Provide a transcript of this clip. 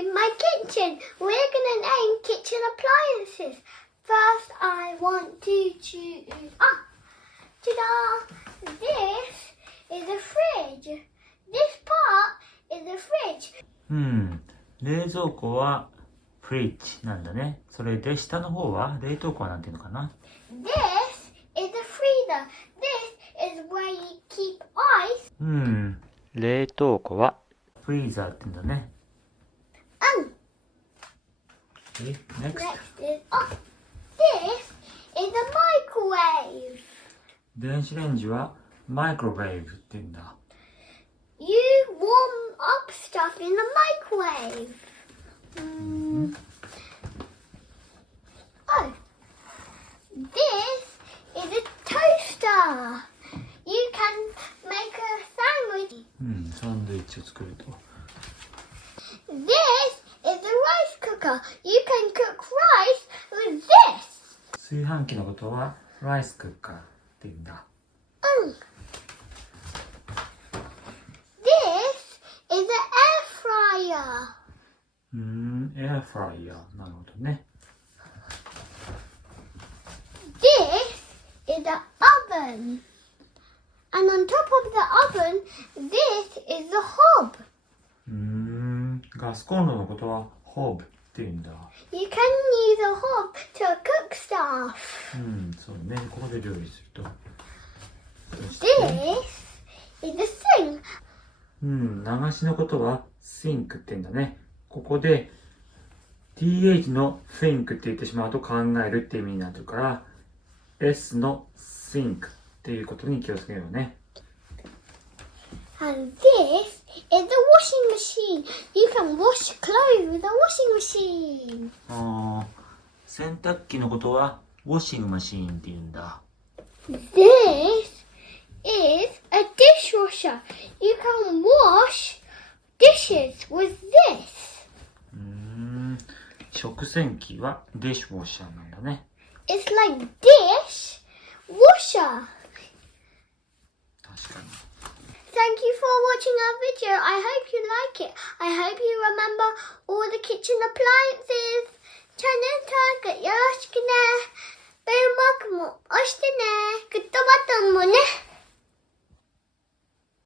to my kitchen. We're going to name kitchen appliances. First, I want to choose... ta-da! This is a fridge. This part is a fridge. 冷蔵庫はフリッジなんだね。それで下の方は冷凍庫はなんていうのかな？ This is a freezer. This is where you keep ice. 冷凍庫はフリーザーって言うんだね。Okay, next. Next is... this is a microwave. 電子レンジはマイクロウェーブって言うんだ。You warm up stuff in the microwave. This is a toaster. You can make a sandwich. サンドイッチを作ると。This is a rice cooker. You can cook rice with this. 炊飯器のことはライスクッカーって言うんだ。This is an air fryer. エアフライヤー。なるほどね。This is the oven. And on top of the oven, this is the hob. ガスコンロのことはホーブって言うんだ。You can use a hob to cook stuff. そうね。ここで料理すると。This is the sink. 流しのことは sink って言うんだね。ここで th の think って言ってしまうと考えるって意味になるから s の think っていうことに気をつけようね。And this is the washing machine. You can wash clothes with a washing machine. 洗濯機のことはウォッシングマシーンって言うんだ。This is a dishwasher. You can wash dishes with this. 食洗機はディッシュウォッシャーなんだね。It's like dish washer. 確かに。Thank you for watching our video. I hope you like it. I hope you remember all the kitchen appliances. チャンネル登録よろしくね。ベルマークも押してね。グッドバトンもね。